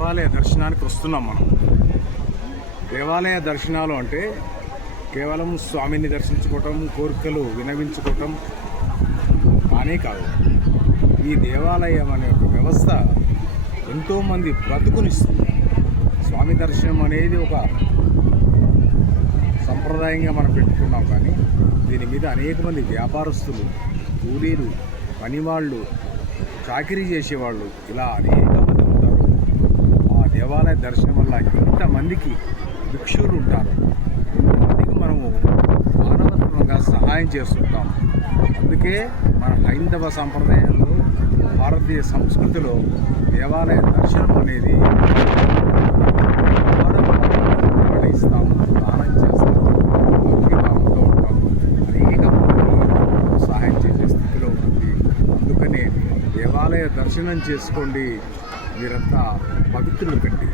దేవాలయ దర్శనానికి వస్తున్నాం మనం. దేవాలయ దర్శనాలు అంటే కేవలం స్వామిని దర్శించుకోవటం, కోరికలు వినవించుకోవటం కానీ కాదు. ఈ దేవాలయం అనే ఒక వ్యవస్థ ఎంతోమంది బ్రతుకునిస్తుంది. స్వామి దర్శనం అనేది ఒక సంప్రదాయంగా మనం పెట్టుకున్నాం, కానీ దీని మీద అనేక మంది వ్యాపారస్తులు, కూలీలు, పనివాళ్ళు, చాకరీ చేసేవాళ్ళు ఇలా అనేక మంది ఉంటారు. ఆ దేవాలయ దర్శనం వల్ల ఇంతమందికి భిక్షులు ఉంటారు. ఇంతమందికి మనము మానవత్వంగా సహాయం చేస్తుంటాం. అందుకే మన హైందవ సంప్రదాయంలో, భారతీయ సంస్కృతిలో దేవాలయ దర్శనం అనేది ఇస్తాము, దానం చేస్తాము, భక్తిభావంతో ఉంటాము. అనేక మందికి సహాయం చేసే స్థితిలో ఉంటుంది. అందుకనే దేవాలయ దర్శనం చేసుకోండి, మీరంతా పవిత్రులు కండి.